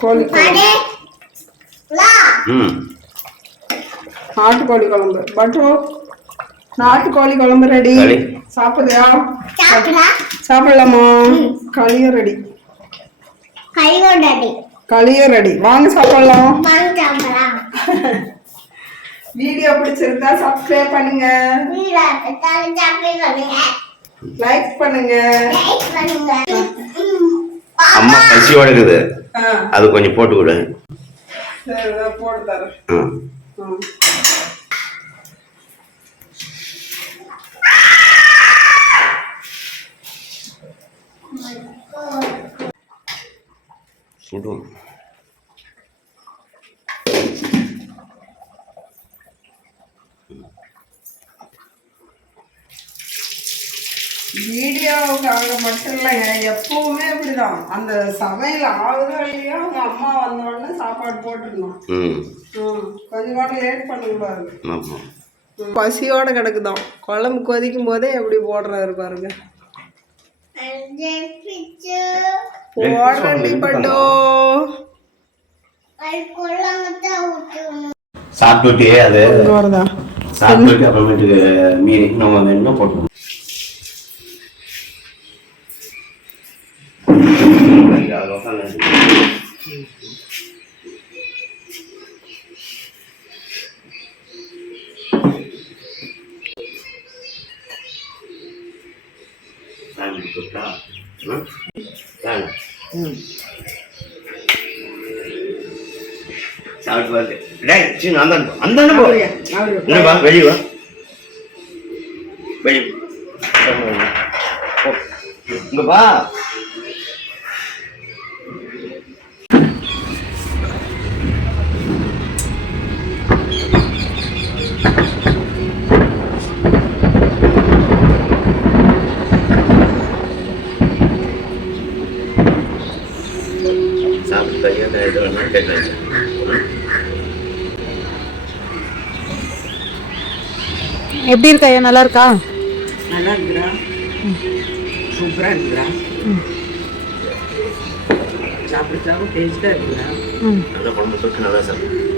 கோழி நாட்டுக்கோழி குழம்பு. பட்டு நாட்டுக்கோழி குழம்பு ரெடி. சாப்பிடுறியா? சாப்பிடலாமா? களியும் ரெடி. களியும் ரெடி. வாங்க சாப்பிடலாம். வீடியோ பிடிச்சிருந்தா சப்ஸ்கிரைப் பண்ணுங்க, லைக் பண்ணுங்க. அம்மா பசியோட இருக்குது, அது கொஞ்சம் போட்டு கொடு. போட்டு தரேன். சுடும். வீடியோவுக்காக மட்டும் இல்லைங்க, எப்பவுமே அப்படிதான். அந்த சமையல் ஆகுதோ இல்லையோ அவங்க அம்மா வந்தோடனே சாப்பாடு போட்டுடணும். கொஞ்சம் கூட லேட் பண்ணக்கூடாது. பசியோட கிடக்குதான். குழம்பு கொதிக்கும் போதே எப்படி போடுறாரு பாருங்க. சாப்பிட்டு அது சாப்பிட்டு அப்புறமேட்டுக்கு மீறி நம்ம வேணுமா போட்டுருவோம். சாப்பிட்டு பாரு. அந்த வெளியே வா, வெளியே இங்க வா. சாப்பிட்டு இது வேணா கேட்கலாம். எப்படி இருக்கா? நல்லா இருக்கா? நல்லா இருக்குடா, சூப்பராக இருக்குடா. சாப்பிட்டு டேஸ்ட்டாக இருக்குடா. நல்லா குழம்பு தொட்டு நல்லா சாப்பிடு.